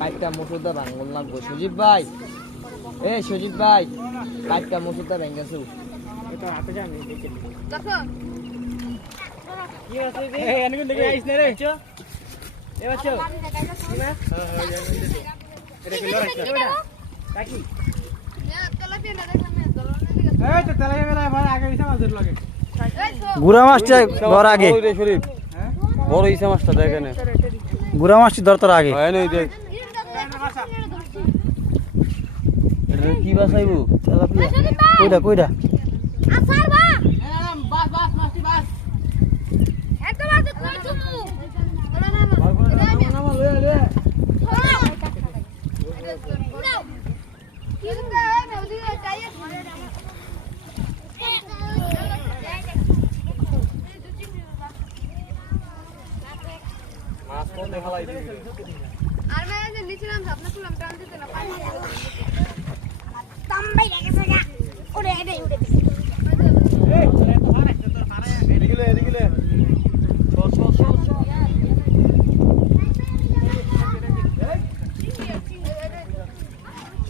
পাইপটা মুসুদা ভাঙল লাগবো সুজিত ভাই। সুজিত ভাই, পাইপটা মুসুদা ভেঙেছে। গুড়া মাছটা ধর আগে, বড় ইসা মাছটা দেখেন, গুড়া মাছটি ধর তোর আগে। কি বাসাইবো? কইরা কইরা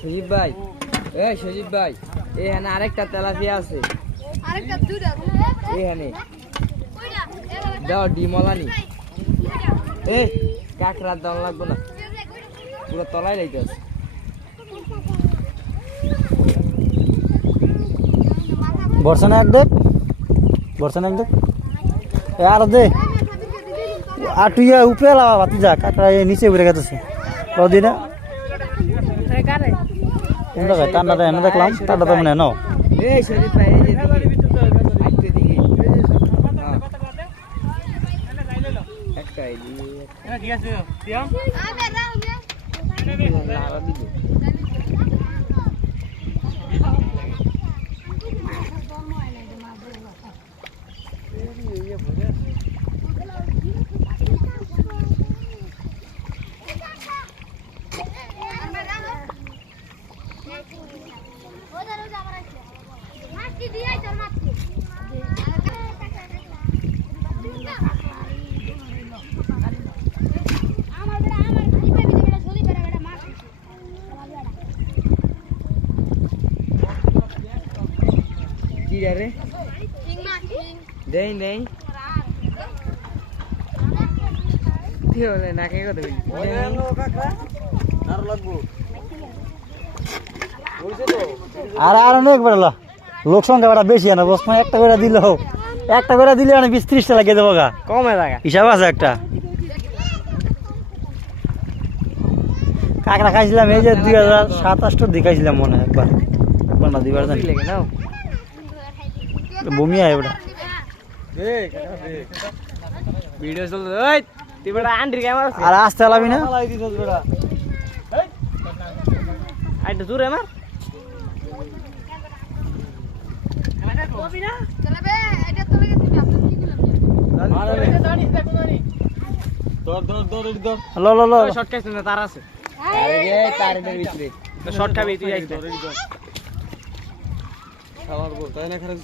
সুজিত ভাই, সুজিত ভাই, এখানে আরেকটা তেলাপিয়া আছে। এখানে দাও ডিমলানি। কাঁকড়ার দাম লাগবে না, পুরো তলায় লাইতে আছে। বর্ষা এক দেখ, বর্ষা এক দেখ, আর দে আর তুই উপরে লাভা বাতি যা, কাঁকড়া নিচে উড়ে গেছে রদিনা। টান্ডাটা এনে দেখলাম, টান্ডা তো মনে নাও। সুজিত ভাই, কি রে দেই নেই কি হলে নাকে কথা আর আর অনেক বেড়া লোক সংখ্যা বেড়া বেশি না, বস একটা করে দিল, একটা করে দিলে 20-30টা লাগিয়ে দেবো গা, কমে লাগা হিসাব আছে একটা। কাঁকড়া খাইছিলাম এই যে 2027-28 দেখাইছিলাম মনে হয়, একবার না দুইবার জানি নাও বমি আয় ওটা। ভিডিও চলছে, ওই তুই বড় আন্ড্রি ক্যামেরা আছে আর আসতে লাবি না, আইটা জোরে আমার লো লো লো শর্ট খাইছ না, তার আছে তারের ভিতরে শর্ট খাবি তুই যাইতে খাওয়ার পর তাই না খারাপ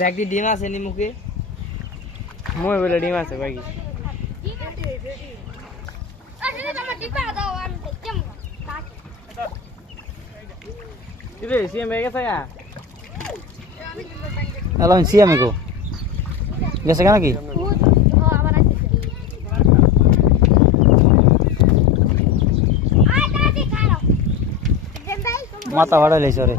দেখ দি ডিম আছে নি মুখে, মুখে বলে ডিম আছে ভাই। কিরে সিএম হয়ে গেছে গা, এলাম সিএমে গো গেছে কেন কি মাথা ভাড়া লেছে রে।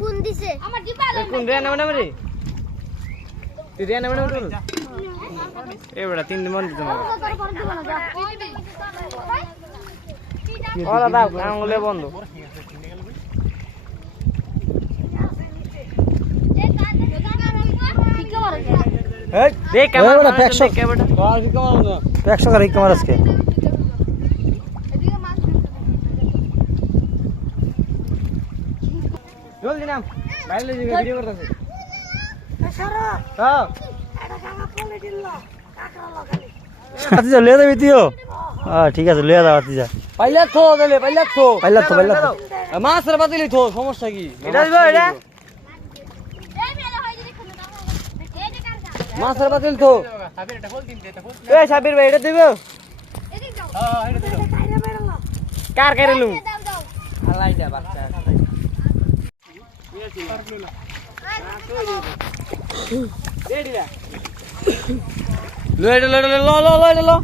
ফোন দিছে আমার দিবা কোন রে নাম রে তুই রে নাম বল এ বড়া 3 দিন মন দিতে না ওলা দাও আঙুলে বন্ধ এই দেখ ক্যামেরা প্যাকশো করে ক্যামেরা আজকে জলদি নাম বাইরে যে ভিডিও করতেছে সারা হ্যাঁ এটা কাকা পলে দিল কাকড়া লাগালি সাথে চলে যাবি তুইও ঠিক আছে লইয়া যাও বাতি যা পাইলা থো দিলে পাইলা থো পাইলা তো মাছের বাতিলি থো সমস্যা কি এটা দিব এটা মাছের বাতিল থো এ সাবির ভাই এটা দিব কার কাইরেলু আলাইডা বাচ্চা লো এটা লো লো লো লো এটা লো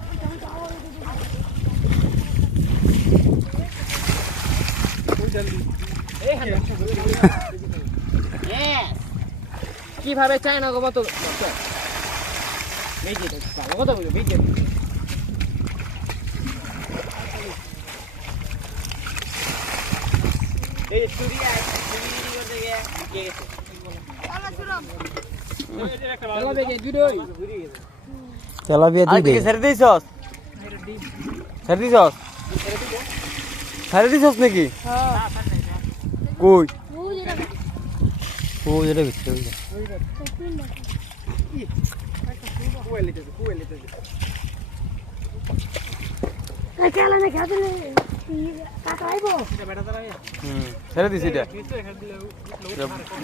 কিভাবে চায় না গো মতো কত বলছো বেজে এই চুরি আই চুরি করতে গিয়ে কে গেছে চলো বেজে দুই তেলাপিয়া দুই দে ছেড়ে দিছস ছেড়ে দিছস নাকি কই ও যেটা ভিতরে ওই ছেড়ে দিছি এটা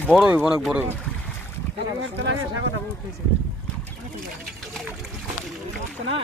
বড় হইব অনেক বড় হইব না